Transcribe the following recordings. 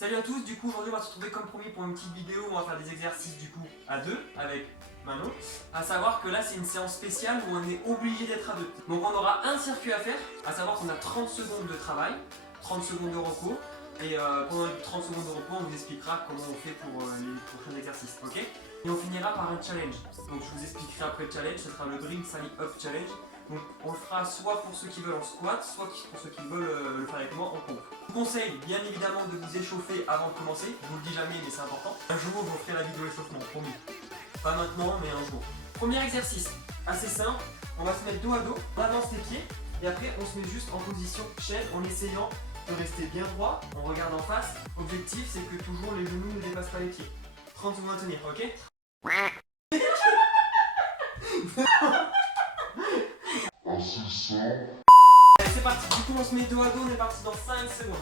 Salut à tous, du coup aujourd'hui on va se retrouver comme promis pour une petite vidéo où on va faire des exercices du coup à deux avec Manon. À savoir que là c'est une séance spéciale où on est obligé d'être à deux. Donc on aura un circuit à faire, à savoir qu'on a 30 secondes de travail, 30 secondes de repos. Et pendant les 30 secondes de repos on vous expliquera comment on fait pour les prochains exercices, ok? Et on finira par un challenge. Donc je vous expliquerai après le challenge, ce sera le Bring Sally Up Challenge. Donc on le fera soit pour ceux qui veulent en squat, soit pour ceux qui veulent le faire avec moi en pompe. Je vous conseille bien évidemment de vous échauffer avant de commencer. Je vous le dis jamais mais c'est important. Un jour vous ferez la vidéo échauffement, promis. Pas maintenant mais un jour. Premier exercice, assez simple. On va se mettre dos à dos, on avance les pieds et après on se met juste en position chaise en essayant de rester bien droit. On regarde en face. Objectif c'est que toujours les genoux ne dépassent pas les pieds. 30 secondes à tenir, ok? Allez, c'est parti, du coup on se met dos à dos, on est parti dans 5 secondes.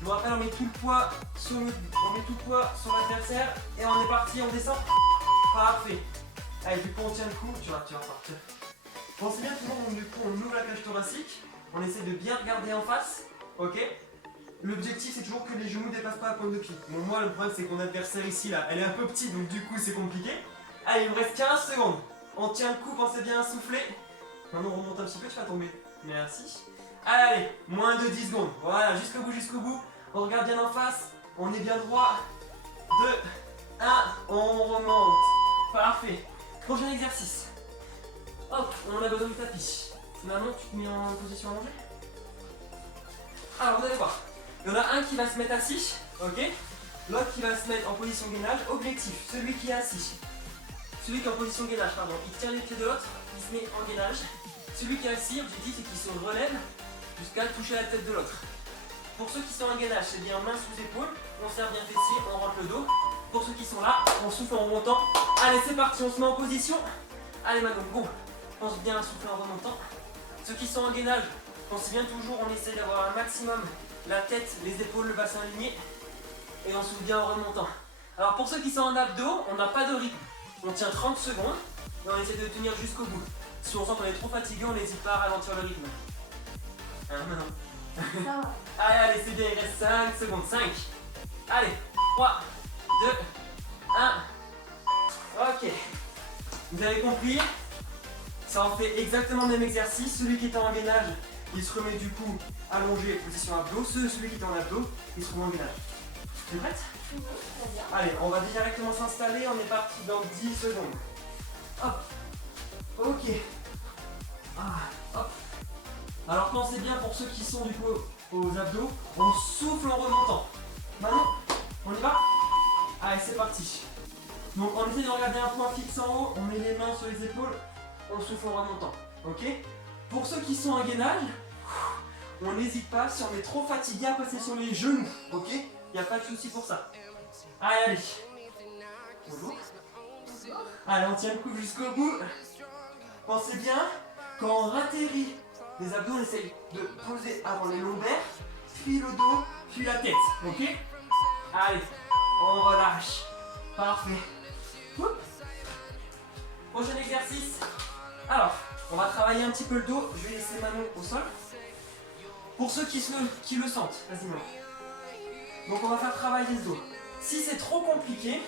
Je vous rappelle, on met tout le poids sur l'adversaire et on est parti, on descend. Parfait. Allez, du coup on tient le coup, tu vas partir. Pensez bien toujours, donc du coup on ouvre la cage thoracique, on essaie de bien regarder en face, ok? L'objectif c'est toujours que les genoux ne dépassent pas la pointe de pied. Bon, moi le problème c'est que mon adversaire ici là, elle est un peu petite donc du coup c'est compliqué. Allez, il me reste 15 secondes. On tient le coup, pensez bien à souffler. Maintenant on remonte un petit peu, tu vas tomber. Merci. Allez, moins de 10 secondes. Voilà, jusqu'au bout. On regarde bien en face. On est bien droit. 2, 1, on remonte. Parfait. Prochain exercice. Hop, on a besoin du tapis. Manon, tu te mets en position allongée. Alors, vous allez voir. Il y en a un qui va se mettre assis, ok? L'autre qui va se mettre en position gainage. Objectif, celui qui est assis. Celui qui est en position gainage, pardon. Il tient les pieds de l'autre, il se met en gainage. Celui qui est assis, l'objectif c'est qu'il se relève jusqu'à toucher la tête de l'autre. Pour ceux qui sont en gainage, c'est bien main sous épaule, on serre bien fessier, on rentre le dos. Pour ceux qui sont là, on souffle en remontant. Allez, c'est parti, on se met en position. Allez Manon, go. Pense bien à souffler en remontant. Ceux qui sont en gainage, pensez bien toujours, on essaie d'avoir un maximum la tête, les épaules, le bassin aligné. Et on souffle bien en remontant. Alors pour ceux qui sont en abdos, on n'a pas de rythme. On tient 30 secondes et on essaie de tenir jusqu'au bout. Si on sent qu'on est trop fatigué, on n'hésite pas à ralentir le rythme. Hein, Manon? Allez, c'est bien, il reste 5 secondes. 5. Allez, 3, 2, 1. Ok. Vous avez compris? Ça en fait exactement le même exercice. Celui qui est en gainage, il se remet du coup allongé, position abdos. Celui qui est en abdos, il se remet en gainage. Tu es prête? Allez, on va directement s'installer. On est parti dans 10 secondes. Hop. Ok. Hop. Alors pensez bien pour ceux qui sont du coup aux abdos, on souffle en remontant. Maintenant, on y va? Allez, c'est parti. Donc on essaie de regarder un point fixe en haut, on met les mains sur les épaules, on souffle en remontant. Ok? Pour ceux qui sont en gainage, on n'hésite pas, si on est trop fatigué, à passer sur les genoux. Ok? Il n'y a pas de souci pour ça. Allez. Bonjour. Allez, on tient le coup jusqu'au bout. Pensez bien, quand on atterrit les abdos, on essaye de poser avant les lombaires, puis le dos, puis la tête, ok? Allez, on relâche. Parfait. Oup. Prochain exercice. Alors, on va travailler un petit peu le dos. Je vais laisser Manon au sol. Pour ceux qui le sentent, vas-y Manon. Donc on va faire travailler le dos. Si c'est trop compliqué,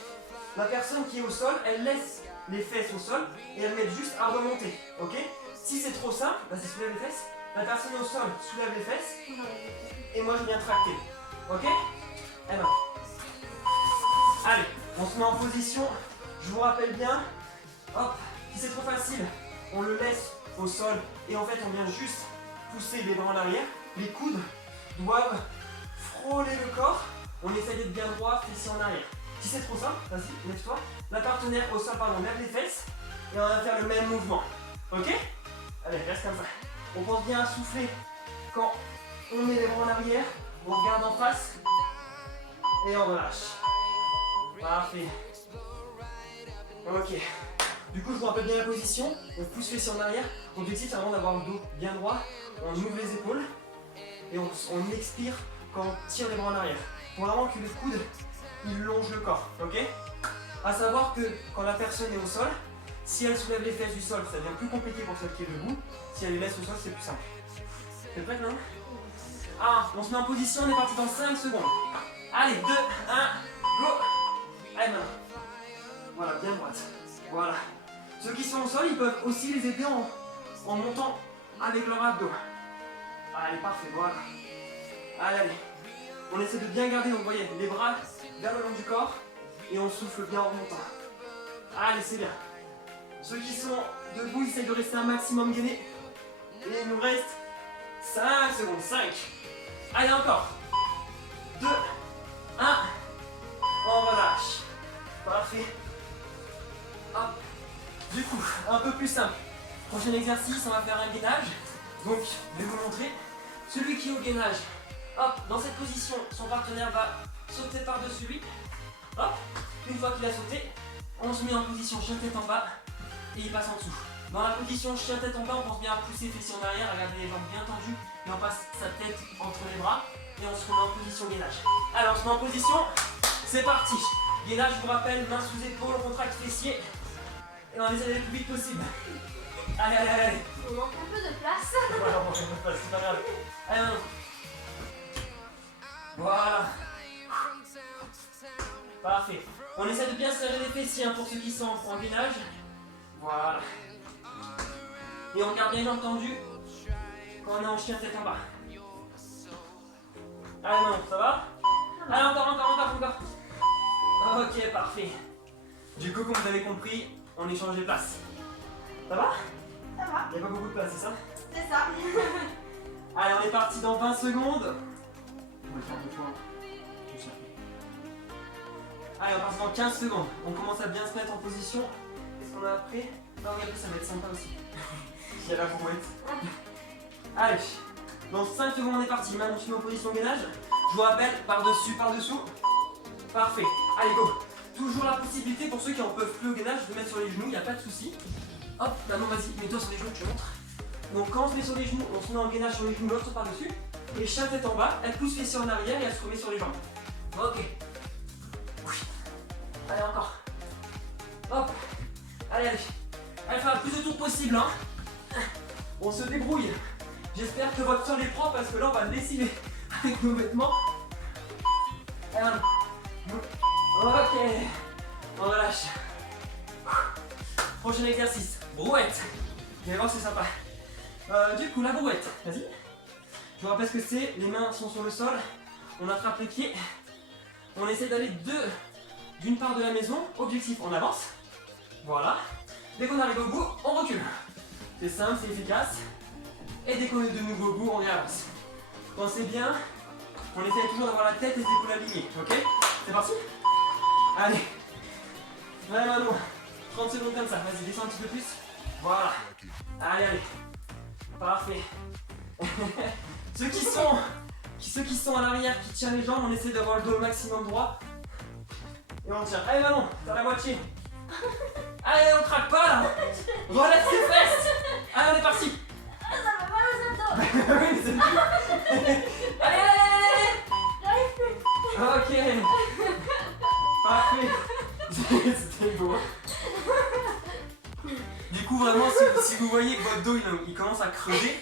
la personne qui est au sol, elle laisse les fesses au sol et elle met juste à remonter, ok? Si c'est trop simple, vas-y soulève les fesses. La personne est au sol, soulève les fesses. Et moi je viens tracter, ok? Eh ben. Allez, on se met en position. Je vous rappelle bien. Hop, si c'est trop facile, on le laisse au sol et en fait on vient juste pousser les bras en arrière. Les coudes doivent frôler le corps. On essaie d'être bien droit, fessier en arrière. Si c'est trop simple, vas-y, lève-toi. La partenaire au sol, pardon, lève les fesses. Et on va faire le même mouvement. Ok? Allez, reste comme ça. On pense bien à souffler quand on met les bras en arrière. On regarde en face. Et on relâche. Parfait. Ok. Du coup, je vous rappelle bien la position. On pousse fessier en arrière. L'objectif, c'est vraiment d'avoir le dos bien droit. On ouvre les épaules. Et on expire quand on tire les bras en arrière. Pour vraiment que le coude il longe le corps, ok? A savoir que quand la personne est au sol, si elle soulève les fesses du sol, ça devient plus compliqué pour celle qui est debout. Si elle les laisse au sol, c'est plus simple. T'es prête, non? On se met en position, on est parti dans 5 secondes. Allez, 2, ils peuvent aussi les aider en montant avec leur abdos. Allez, parfait, voilà. Allez, allez. On essaie de bien garder, donc vous voyez, les bras vers le long du corps et on souffle bien en remontant. Allez, c'est bien. Ceux qui sont debout, essayent de rester un maximum gainés. Et il nous reste 5 secondes. 5. Allez, encore. 2, 1. On relâche. Parfait. Hop. Du coup, un peu plus simple. Prochain exercice, on va faire un gainage. Donc, je vais vous montrer. Celui qui est au gainage, hop, dans cette position, son partenaire va sauter par-dessus lui. Hop, une fois qu'il a sauté, on se met en position chien tête en bas et il passe en dessous. Dans la position chien tête en bas, on pense bien à pousser fessiers en arrière, à garder les jambes bien tendues et on passe sa tête entre les bras et on se remet en position gainage. Alors, on se met en position, c'est parti. Gainage, je vous rappelle, main sous épaule, contracte fessier et on essaie d'aller le plus vite possible. Allez, allez, allez. On manque un peu de place. Voilà, on manque un peu de place, c'est pas grave. Allez, maintenant. Voilà. Parfait. On essaie de bien serrer les fessiers hein, pour ceux qui sont en gainage. Voilà. Et on garde bien les jambes tendues quand on est en chien tête en bas. Allez, non, ça va? Allez, encore. Ok, parfait. Du coup, comme vous avez compris, on échange les places. Ça va? Ça va. Il n'y a pas beaucoup de place, c'est ça? C'est ça. Allez, on est parti dans 20 secondes. On va faire un peu moins. Allez, on passe dans 15 secondes. On commence à bien se mettre en position. Qu'est-ce qu'on a après? Ah oui, après ça va être sympa aussi. Il y a la brouette. Allez, dans 5 secondes on est parti. Maintenant on se met en position gainage. Je vous rappelle, par-dessus, par-dessous. Parfait. Allez, go. Toujours la possibilité pour ceux qui en peuvent plus au gainage de mettre sur les genoux, il n'y a pas de souci. Hop, maintenant vas-y, mets-toi sur les genoux, je te montre. Donc quand on se met sur les genoux, on se met en gainage sur les genoux, l'autre par-dessus. Et chien tête en bas, elle pousse fessier en arrière et elle se remet sur les jambes. Ok. Allez, encore. Hop. Allez, allez. Allez, faire le plus de tours possible, hein. On se débrouille. J'espère que votre sol est propre parce que là, on va le dessiner avec nos vêtements. Allez, ok. On relâche. Prochain exercice. Brouette. Vous allez voir, c'est sympa. Du coup, la brouette. Vas-y. Je vous rappelle ce que c'est. Les mains sont sur le sol. On attrape les pieds. On essaie d'aller d'une part de la maison. Objectif, on avance. Voilà. Dès qu'on arrive au bout, on recule. C'est simple, c'est efficace. Et dès qu'on est de nouveau au bout, on y avance. Pensez bien. On essaie toujours d'avoir la tête et les épaules alignées. Ok? C'est parti? Allez. Ouais, Manon. 30 secondes comme ça. Vas-y, descends un petit peu plus. Voilà. Allez, allez. Parfait. Ceux qui sont à l'arrière, qui tiennent les jambes, on essaie d'avoir le dos au maximum droit. Et on tient. Allez, Manon, t'as la moitié. Allez, on craque pas là. Relève tes fesses. Allez, on est parti. Ça fait mal aux abdos. Oui, c'est dur. Allez, allez, allez. J'arrive plus. Ok. Parfait. C'était beau. Du coup, vraiment, si vous voyez que votre dos il commence à creuser,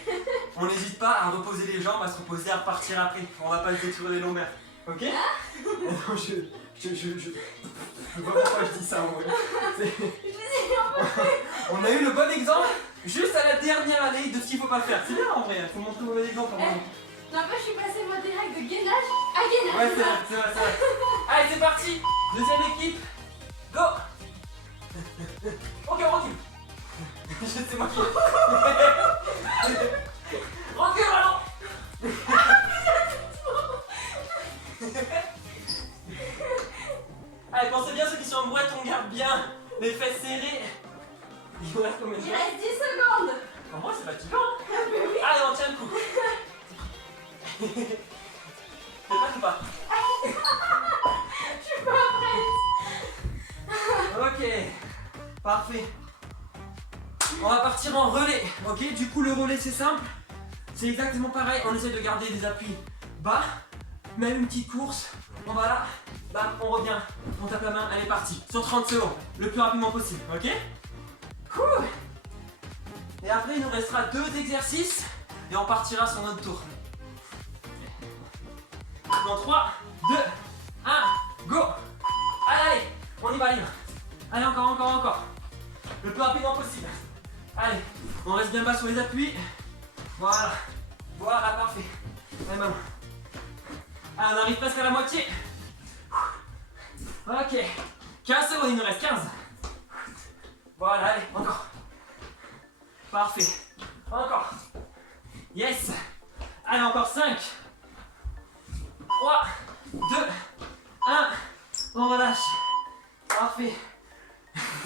on n'hésite pas à reposer les jambes, à se reposer, à repartir après. On va pas se détruire les lombaires. Ok? Non, je vois pourquoi je dis ça en vrai. On a eu le bon exemple juste à la dernière année de ce qu'il faut pas faire. C'est bien en vrai, il faut montrer le bon exemple. N'empêche, je suis passée moi direct de gainage à gainage. Ouais, c'est vrai. Allez, c'est parti. Deuxième équipe. Go. Ok, on recule. C'est moi qui... Recule, allons. Allez, pensez bien, ceux qui sont en brouette, on garde bien les fesses serrées. Il vous reste combien de temps? Il reste 10 secondes. Pour moi, c'est fatigant. Allez, on tient le coup. T'es prête ou pas? Je suis pas prête. Ok, parfait. On va partir en relais, ok? Du coup, le relais, c'est simple. C'est exactement pareil, on essaie de garder des appuis bas. Même une petite course. On va là, bam, on revient. On tape la main, elle est partie. Sur 30 secondes, le plus rapidement possible, ok? Cool. Et après, il nous restera 2 exercices et on partira sur notre tour. Dans 3, 2, 1, go! Allez, on y va libre. Allez, encore. Le plus rapidement possible. Allez, on reste bien bas sur les appuis. Voilà. Voilà, parfait. Allez, maman. Allez, on arrive presque à la moitié. Ok. 15 secondes, il nous reste 15. Voilà, allez, encore. Parfait. Encore. Yes. Allez, encore 5. 3, 2, 1. On relâche. Parfait.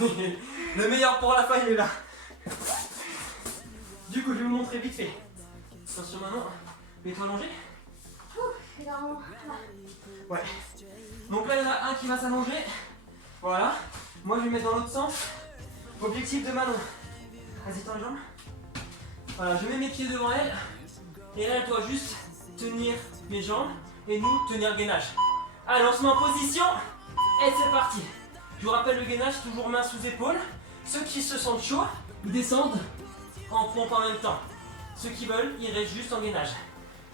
Le meilleur pour la fin, il est là. Du coup, je vais vous montrer vite fait. Attention maintenant. Mets-toi allongé. Ouais. Donc là, il y en a un qui va s'allonger. Voilà. Moi, je vais mettre dans l'autre sens. Objectif de Manon. Vas-y, tends les jambes. Voilà, je mets mes pieds devant elle. Et là, elle doit juste tenir mes jambes. Et nous, tenir le gainage. Allez, on se met en position. Et c'est parti. Je vous rappelle le gainage, toujours main sous épaule. Ceux qui se sentent chauds, ils descendent en pompe en même temps. Ceux qui veulent, ils restent juste en gainage.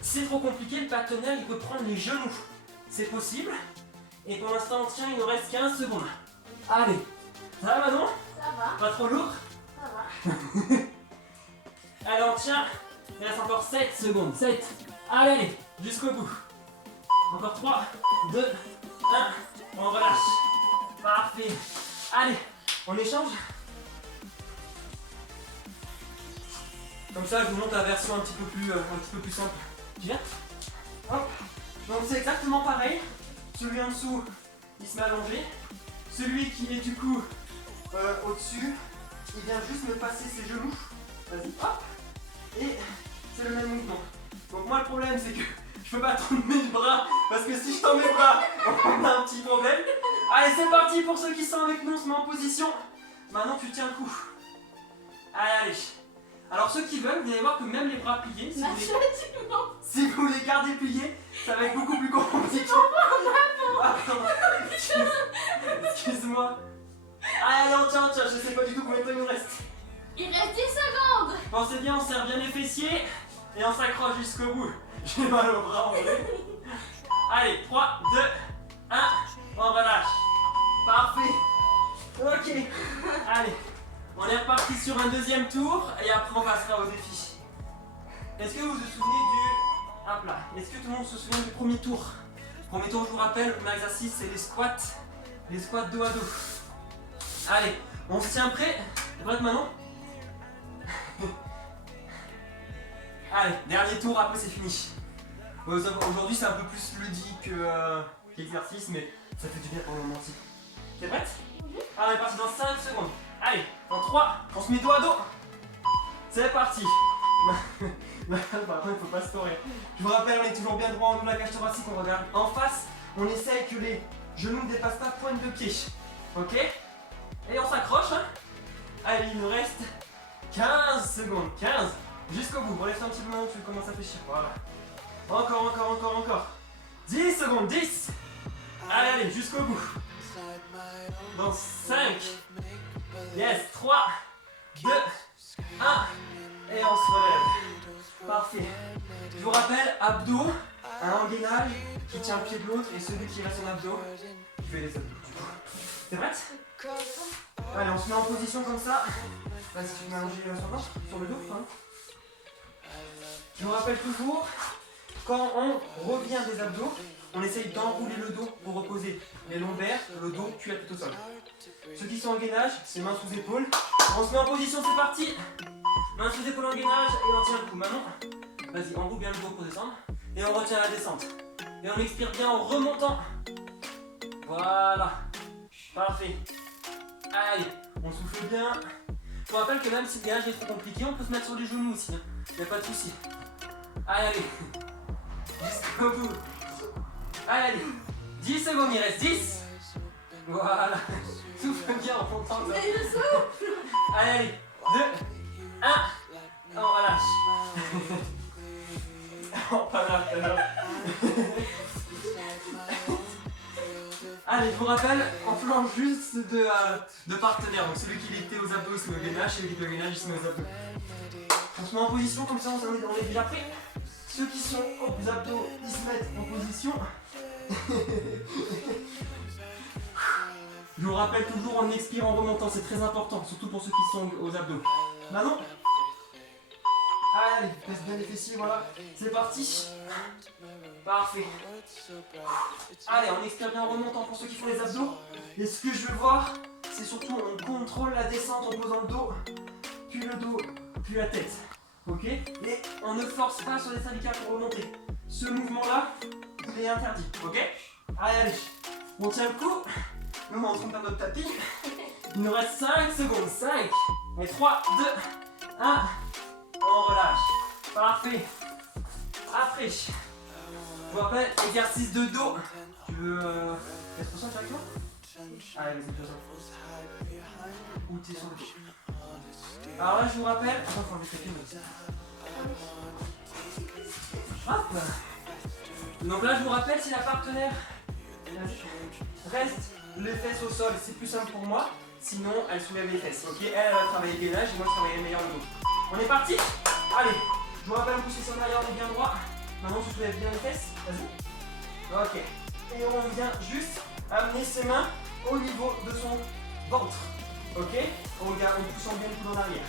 Si c'est trop compliqué, le partenaire, il peut prendre les genoux. C'est possible. Et pour l'instant, on tient, il nous reste 15 secondes. Allez. Ça va, Manon? Ça va. Pas trop lourd? Ça va. Allez, on tient. Il reste encore 7 secondes. 7. Allez, jusqu'au bout. Encore 3, 2, 1. On relâche. Parfait. Allez, on échange. Comme ça, je vous montre la version un petit peu plus simple. Tu viens? Hop. Donc c'est exactement pareil. Celui en dessous, il se met allongé. Celui qui est du coup au-dessus, il vient juste me passer ses genoux. Vas-y, hop. Et c'est le même mouvement. Donc moi le problème c'est que je peux pas tendre mes bras parce que si je tends mes bras, on a un petit problème. Allez, c'est parti pour ceux qui sont avec nous, on se met en position. Maintenant tu tiens le coup. Allez, allez. Alors ceux qui veulent, vous allez voir que même les bras pliés, si vous les gardez pliés, ça va être beaucoup plus compliqué. Ah, pardon. Excuse-moi. Allez, on tient, je sais pas du tout combien de temps il nous reste. Il reste 10 secondes. Pensez bien, on serre bien les fessiers et on s'accroche jusqu'au bout. J'ai mal au bras en vrai. Allez, 3, 2, 1, on relâche. Parfait. Ok. Allez, on est reparti sur un deuxième tour et après on passera au défi. Est-ce que vous vous souvenez du... Hop là. Est-ce que tout le monde se souvient du premier tour? Premier tour, je vous rappelle, le premier exercice c'est les squats. Les squats dos à dos. Allez, on se tient prêt? Prête maintenant? Allez, dernier tour, après c'est fini. Aujourd'hui c'est un peu plus ludique qu'exercice, mais ça fait du bien pour le moment aussi. T'es prête? Allez, on est parti dans 5 secondes. Allez, dans 3, on se met dos à dos. C'est parti. Par contre, il faut pas se courir. Je vous rappelle, on est toujours bien droit en haut de la cage thoracique, on regarde en face. On essaye que les genoux ne dépassent pas pointe de pied. Ok? Et on s'accroche. Hein. Allez, il nous reste 15 secondes. 15. Jusqu'au bout. Relève un petit peu maintenant, tu commences à fléchir. Voilà. Encore. 10 secondes. 10. Allez, allez, jusqu'au bout. Dans 5. Yes. 3, 2, 1. Et on se relève. Parfait. Je vous rappelle, abdos, un engainage qui tient le pied de l'autre et celui qui reste en abdos, il fait les abdos. T'es prête? Allez, on se met en position comme ça. Vas-y, tu mets allongé sur le dos. Pardon. Je vous rappelle toujours, quand on revient des abdos, on essaye d'enrouler le dos pour reposer les lombaires, le dos, cuir tout au sol. Ceux qui sont en gainage, c'est mains sous épaule. On se met en position, c'est parti. Mains sous épaule en gainage et on tient le coup. Maintenant, vas-y, enroule bien le dos pour descendre. Et on retient la descente. Et on expire bien en remontant. Voilà. Parfait. Allez, on souffle bien. Je vous rappelle que même si le gainage est trop compliqué, on peut se mettre sur les genoux aussi. Il n'y a pas de souci. Allez. Jusqu'au bout. Allez. 10 secondes, il reste 10. Voilà. Souffle bien en montant. Allez. 2, 1. On relâche. Oh, pas mal. Allez, je vous rappelle, on flanche juste de partenaires. Donc celui qui était aux abdos, il se met au gainage, celui qui était au gainage, il se met aux abdos. On se met en position, comme ça on est déjà prêt. Ceux qui sont aux abdos, ils se mettent en position. Je vous rappelle toujours, on expire en remontant, c'est très important, surtout pour ceux qui sont aux abdos. Manon. Allez, passe bien les fessiers, voilà. C'est parti. Parfait. Allez, on expire bien en remontant pour ceux qui font les abdos. Et ce que je veux voir, c'est surtout on contrôle la descente en posant le dos, puis la tête. Ok? Et on ne force pas sur les cervicales pour remonter. Ce mouvement-là, il est interdit. Ok? Allez, on tient le coup. Nous, on trompe notre tapis. Il nous reste 5 secondes. 5. Et 3, 2, 1. On relâche. Parfait. Après, je vous rappelle, exercice de dos. Tu veux être au sol directement? Allez, vas-y, deux ou t'es sur le dos. Alors là, je vous rappelle. Attends, faut enlever ta clé, hop. Donc là, je vous rappelle, si la partenaire reste les fesses au sol, c'est plus simple pour moi. Sinon, elle soulève les fesses. Ok, elle va travailler le gainage et moi, je travaille meilleur le dos. On est parti? Allez, je vous rappelle, on pousse les en arrière, on est bien droit. Maintenant, tu soulèves bien les fesses. Vas-y. Ok. Et on vient juste amener ses mains au niveau de son ventre. Ok? On garde, on pousse bien le coude en arrière.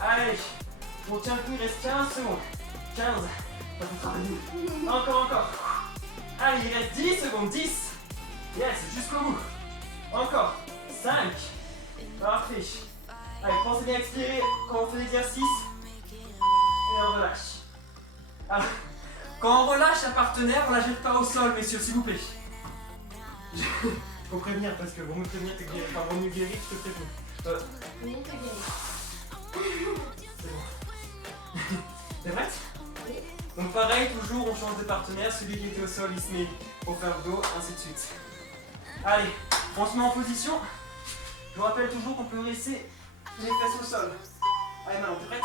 Allez, on tient le coup, il reste 15 secondes. 15. Ça peut travailler. Encore. Allez, il reste 10 secondes. 10. Yes, jusqu'au bout. Encore. 5. Parfait. Allez, pensez bien à expirer quand on fait l'exercice. Et on relâche. Alors, quand on relâche un partenaire, on la jette pas au sol, messieurs, s'il vous plaît. Faut prévenir parce que vaut mieux prévenir que guérir. Enfin, vaut mieux guérir que prévenir. Oui, t'es guéri. C'est bon. T'es prête? Oui. Donc pareil, toujours on change de partenaire. Celui qui était au sol, il se met au faire dos, ainsi de suite. Allez, on se met en position. Je vous rappelle toujours qu'on peut laisser les fesses au sol. Allez, Manon, t'es prête?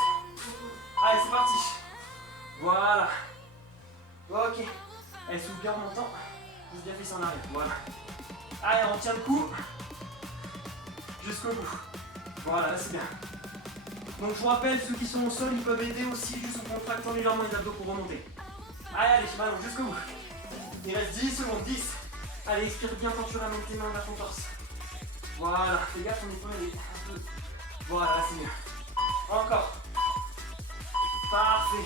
Allez, c'est parti. Voilà. Ok. Elle s'ouvre bien en montant. Pousse bien fesse en arrière. Voilà. Allez, on tient le coup. Jusqu'au bout. Voilà, là c'est bien. Donc je vous rappelle, ceux qui sont au sol, ils peuvent aider aussi juste en contractant légèrement les abdos pour remonter. Allez, Manon, jusqu'au bout. Il reste 10 secondes, 10. Allez, expire bien quand tu ramènes tes mains vers ton torse. Voilà, fais gaffe, ton épaule elle est un peu... Voilà, là c'est mieux. Encore. Parfait.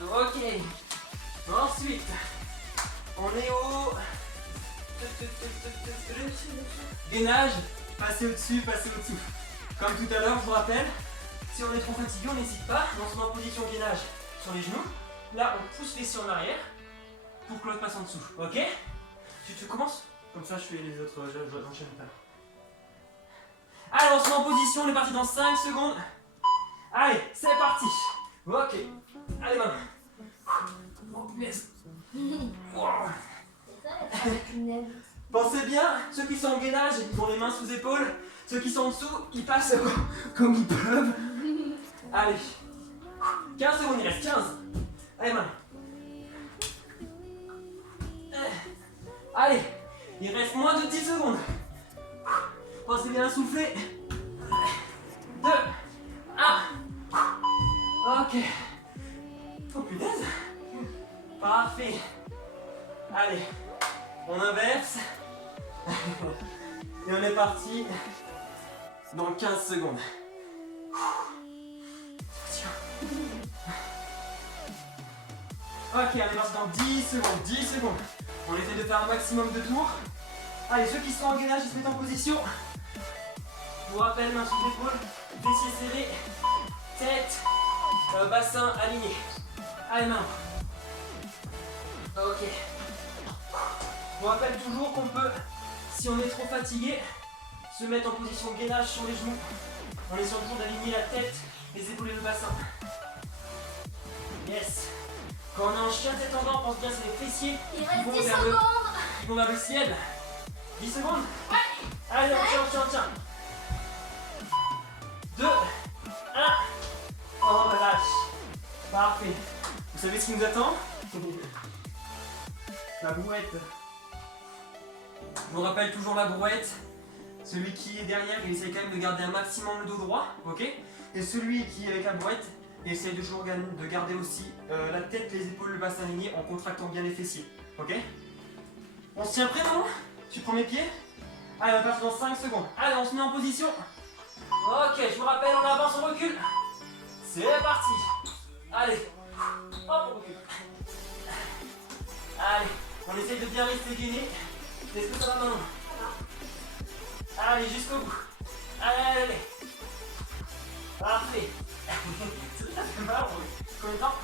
Ok. Ensuite, on est au... gainage, passer au-dessus, passer au-dessous. Comme tout à l'heure, je vous rappelle, si on est trop fatigué, on n'hésite pas. On se met en position gainage sur les genoux. Là, on pousse les sur en arrière pour que l'autre passe en dessous. Ok? Tu commences? Comme ça, je fais les autres, j'enchaîne pas. Allez, on se met en position, on est parti dans 5 secondes. Allez, c'est parti. Ok. Allez, maman. Oh, yes. Wow. C'est ça, avec une aide. Pensez bien, ceux qui sont en gainage, ils ont les mains sous épaules. Ceux qui sont en dessous, ils passent comme ils peuvent. Allez. 15 secondes, il reste 15. Allez, maman. Allez. Il reste moins de 10 secondes. Pensez bien à souffler. 2, 1. Ok. Oh punaise. Parfait. Allez. On inverse. Et on est parti dans 15 secondes. Ok, on est parti dans 10 secondes. 10 secondes. On essaie de faire un maximum de tours. Allez, ceux qui sont en gainage, ils se mettent en position. Je vous rappelle, main sous l'épaule, fessiers serrés, tête, bassin aligné. Allez, main. Ok. Je vous rappelle toujours qu'on peut, si on est trop fatigué, se mettre en position gainage sur les genoux. En essayant toujours d'aligner la tête, les épaules et le bassin. Yes. Quand on est en chien tête en bas, on pense bien c'est les fessiers. Il reste qui vont 10 vers secondes. Ils vont vers le ciel. 10 secondes. Ouais. Allez, on tient. 2, 1. On relâche. Parfait. Vous savez ce qui nous attend? La brouette. Je vous rappelle toujours la brouette. Celui qui est derrière, il essaie quand même de garder un maximum le dos droit, ok? Et celui qui est avec la brouette, il essaie de toujours de garder aussi la tête, les épaules, le bassin aligné en contractant bien les fessiers, ok? On se tient prêt, maman? Tu prends mes pieds? Allez, on passe dans 5 secondes. Allez, on se met en position. Ok, je vous rappelle, on avance, on recule. C'est parti. Allez, hop, on recule. Allez, on essaye de bien rester gainé. Est-ce que ça va, Manon? Allez, jusqu'au bout. Allez, allez. Parfait. Ça fait mal, combien de temps?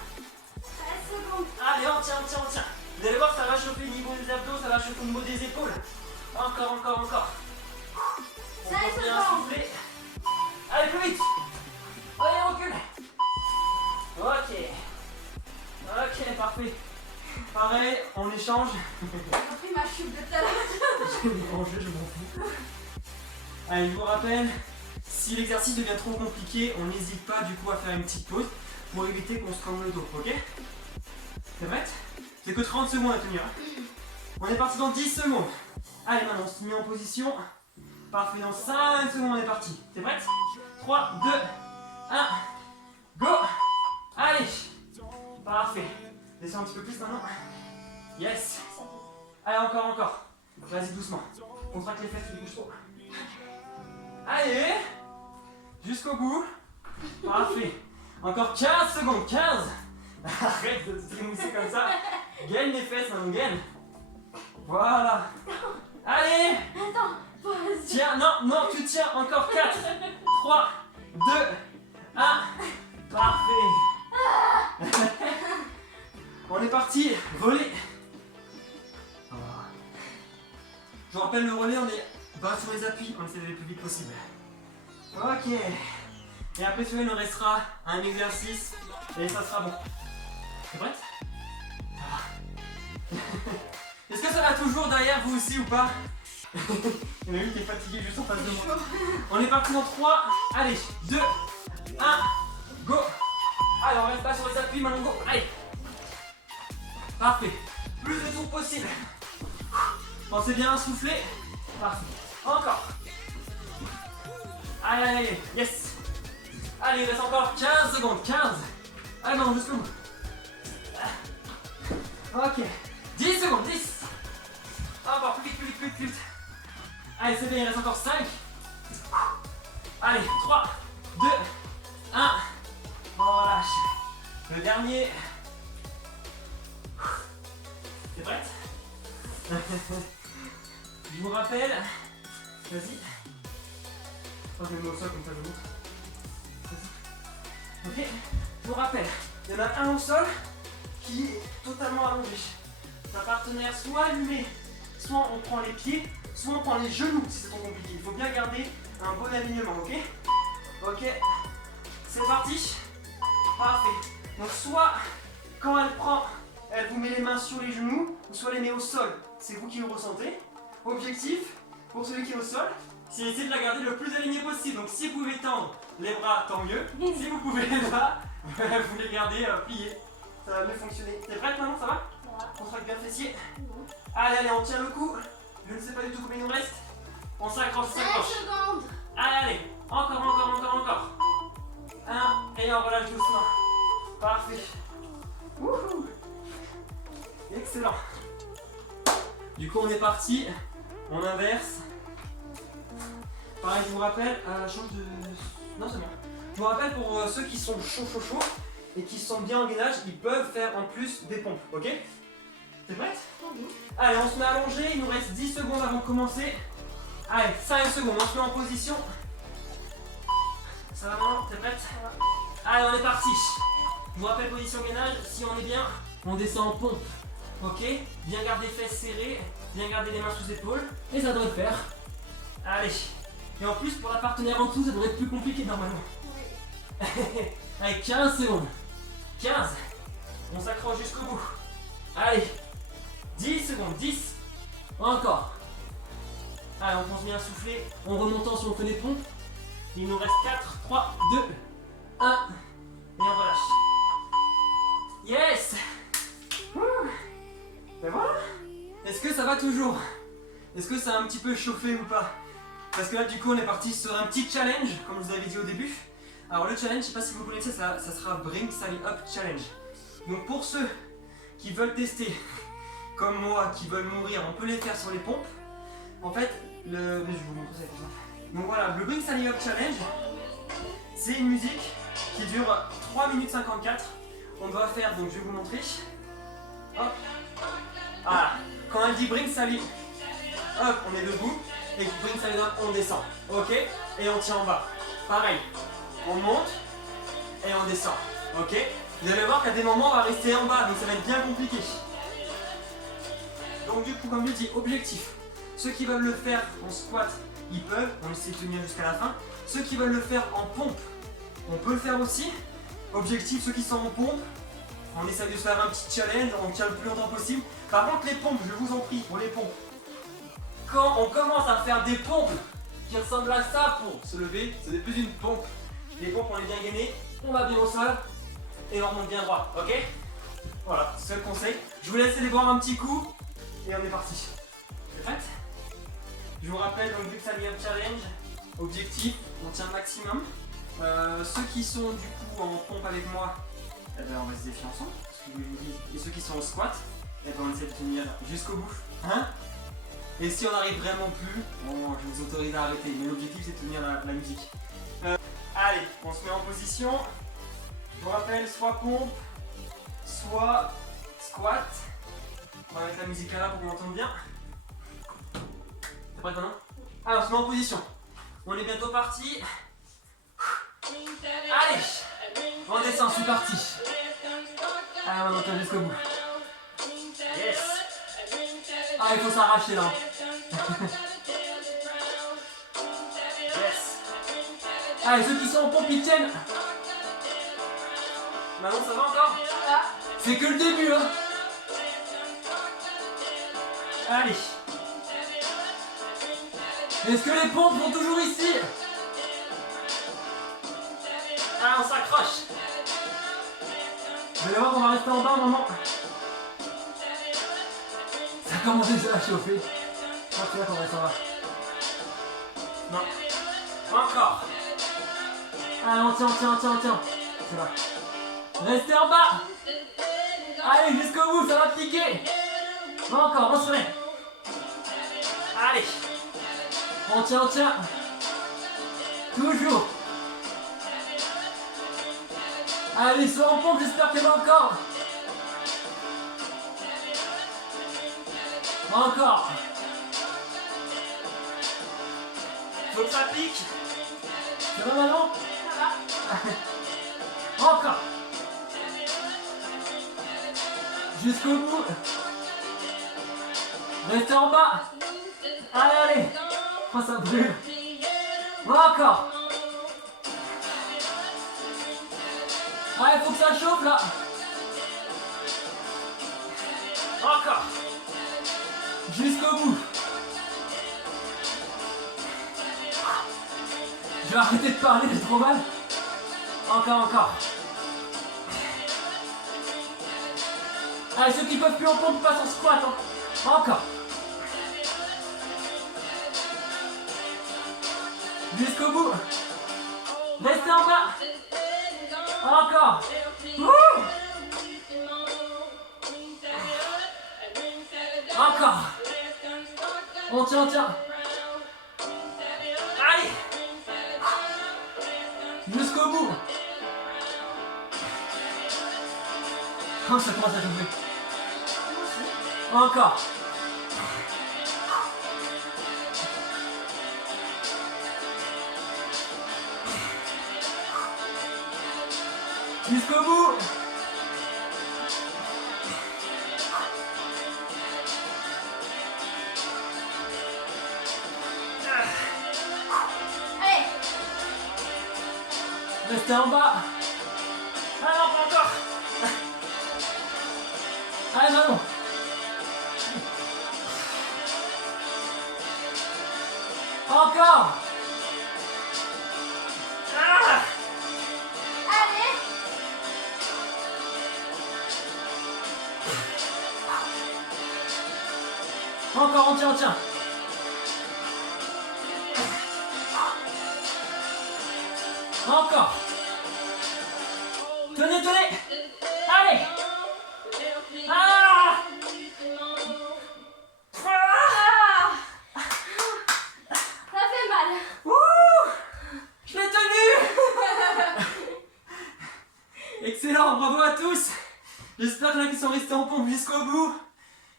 13 secondes. Allez, on tient, on tient, on tient. Vous allez voir, ça va chauffer au niveau des abdos, ça va chauffer au niveau des épaules. Encore, encore, encore. On 5 va bien secondes. souffler. Allez, plus vite. Allez, recule. Ok. Ok, parfait. Pareil, on échange. J'ai pris ma chute de tout à l'heure. Je vais me ranger, je m'en fous. Allez, je vous rappelle, si l'exercice devient trop compliqué, on n'hésite pas du coup à faire une petite pause pour éviter qu'on se cogne le dos, ok? T'es prête? C'est que 30 secondes à tenir. Hein. On est parti dans 10 secondes. Allez, maintenant on se met en position. Parfait, dans 5 secondes on est parti. T'es prête? 3, 2, 1, go! Allez! Parfait. Descends un petit peu plus maintenant. Yes! Allez, encore, encore. Vas-y, doucement. Contracte les fesses, tu bouges trop. Allez! Jusqu'au bout. Parfait. Encore 15 secondes. 15! Arrête de te trémousser comme ça. Gaine les fesses, maintenant, gaine. Voilà. Allez! Attends, pause. Tiens, non, non, tu tiens. Encore 4, 3, 2, 1. Parfait. On est parti. Relais. Je vous rappelle, le relais, on est bas sur les appuis. On essaie d'aller le plus vite possible. Ok. Et après, celui-là, il nous restera un exercice. Et ça sera bon. T'es prête? Est-ce que ça va toujours derrière vous aussi ou pas? Il y en a une qui est fatiguée juste en face de moi. On est parti dans 3, allez, 2, 1, go! Allez, on reste pas sur les appuis, maintenant go! Allez! Parfait! Plus de tours possible! Pensez bien à souffler. Parfait. Encore! Allez, allez, allez, yes! Allez, il reste encore 15 secondes, 15! Allez, non, jusqu'au bout! Ok! 10 secondes, 10! Encore plus vite, plus vite, plus vite, plus vite! Allez, c'est bien, il reste encore 5. Allez, 3, 2, 1. On relâche. Le dernier. T'es prête? Je vous rappelle. Vas-y. Oh, je vais me mettre au sol comme ça, je montre. Vas-y. Ok. Je vous rappelle. Il y en a un au sol qui est totalement allongé. Sa partenaire, soit allumé, soit on prend les pieds. Soit on prend les genoux si c'est trop compliqué. Il faut bien garder un bon alignement, ok? Ok. C'est parti. Parfait. Donc soit quand elle prend, elle vous met les mains sur les genoux, ou soit les met au sol. C'est vous qui le ressentez. Objectif, pour celui qui est au sol, c'est essayer de la garder le plus alignée possible. Donc si vous pouvez tendre les bras, tant mieux. Si vous pouvez pas, vous les gardez pliés. Ça va mieux fonctionner. T'es prête maintenant, ça va? Contracte bien le fessier. Allez, allez, on tient le coup. Je ne sais pas du tout combien il nous reste. On s'accroche, on 5 s'accroche. secondes. Allez, allez. Encore, encore, encore, encore. 1 et on relâche doucement. Parfait. Wouhou. Excellent. Du coup, on est parti. On inverse. Pareil, je vous rappelle, change de... Non, c'est bon. Je vous rappelle pour ceux qui sont chauds et qui sont bien en gainage, ils peuvent faire en plus des pompes, ok? T'es prête? Allez, on se met allongé, il nous reste 10 secondes avant de commencer. Allez, 5 secondes, on se met en position. Ça va maman, t'es prête? Allez, on est parti. Je vous rappelle position gainage, si on est bien, on descend en pompe. Ok? Bien garder les fesses serrées, bien garder les mains sous épaules, et ça devrait le faire. Allez. Et en plus, pour la partenaire en dessous, ça devrait être plus compliqué normalement. Oui. Allez, 15 secondes. 15. On s'accroche jusqu'au bout. Allez. 10 secondes, 10. Encore. Allez, on pense bien à souffler. On remonte si on fait les pompes. Il nous reste 4, 3, 2, 1. Et on relâche. Yes. Ben voilà. Est-ce que ça va toujours? Est-ce que ça a un petit peu chauffé ou pas? Parce que là, du coup, on est parti sur un petit challenge, comme je vous avais dit au début. Alors, le challenge, je sais pas si vous connaissez, ça sera Bring Sally Up Challenge. Donc, pour ceux qui veulent tester, comme moi, qui veulent mourir, on peut les faire sur les pompes. En fait, je vais vous montrer ça comme ça. Donc voilà, le Bring Sally Up Challenge, c'est une musique qui dure 3 minutes 54. On doit faire, donc je vais vous montrer. Hop. Voilà. Quand elle dit Bring Sally, hop, on est debout. Et Bring Sally Up, on descend. Ok. Et on tient en bas. Pareil. On monte et on descend. Ok. Vous allez voir qu'à des moments, on va rester en bas, donc ça va être bien compliqué. Donc du coup, comme je dis, objectif. Ceux qui veulent le faire en squat, ils peuvent, on essaie de tenir jusqu'à la fin. Ceux qui veulent le faire en pompe, on peut le faire aussi. Objectif, ceux qui sont en pompe, on essaie de se faire un petit challenge, on tient le plus longtemps possible. Par contre, les pompes, je vous en prie, pour les pompes, quand on commence à faire des pompes qui ressemblent à ça pour se lever, ce n'est plus une pompe. Les pompes, on est bien gainés, on va bien au sol et on remonte bien droit, ok? Voilà, c'est le conseil. Je vous laisse aller boire un petit coup et on est parti. Vous êtes prête? Je vous rappelle donc Bring Sally Up Challenge, objectif, on tient maximum. Ceux qui sont du coup en pompe avec moi, eh ben, on va se défier ensemble. Et ceux qui sont au squat, eh ben, on essaie de tenir jusqu'au bout. Hein? Et si on n'arrive vraiment plus, bon, je vous autorise à arrêter. Mais l'objectif c'est de tenir la musique. Allez, on se met en position. Je vous rappelle, soit pompe, soit squat. On va mettre la musique là pour qu'on entende bien. T'es prête maintenant? Alors, on se met en position. On est bientôt parti. Allez, on descend, c'est parti. Allez, on entend jusqu'au bout. Yes. Ah, il faut s'arracher là. Yes. Allez, ceux qui sont en pompe, ils tiennent. Manon, ça va encore? C'est que le début, hein. Allez. Est-ce que les pompes vont toujours ici? Ah, on s'accroche. Vous allez voir qu'on va rester en bas un moment. Ça commence déjà à chauffer. Je crois que c'est là qu'on reste en bas. Non. Encore. Allez, on tient. C'est là. Restez en bas. Allez, jusqu'au bout, ça va piquer. Encore, on se met. Allez. On tient. Toujours. Allez, sois en pompe, j'espère qu'il y en a encore. Encore. Faut que ça pique. Ça va maintenant? Ça va. Encore. Jusqu'au bout. Restez en bas. Allez. Oh, ça brûle. Encore. Allez, faut que ça chauffe là. Encore. Jusqu'au bout. Je vais arrêter de parler, j'ai trop mal. Encore. Allez, ceux qui peuvent plus en pompe passent en squat. Hein. Encore. Jusqu'au bout. Restez en bas. Encore. Wouh. Encore. On tient. Allez. Jusqu'au bout. Oh, ça commence à chauffer. Encore. Jusqu'au bout. Allez. Restez en bas. Ah non, pas encore. Allez, Manon. Encore. Ah. Allez. Encore, on tient. Encore. Tenez. Allez. Ah. Ah. Ça fait mal. Ouh. Excellent, bravo à tous. J'espère qu'il y en a qui sont restés en pompe jusqu'au bout.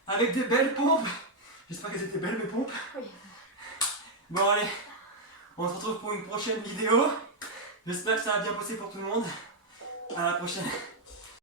Avec des belles pompes. J'espère qu'elles étaient belles mes pompes. Oui. Bon allez, on se retrouve pour une prochaine vidéo. J'espère que ça va bien passer pour tout le monde. À la prochaine.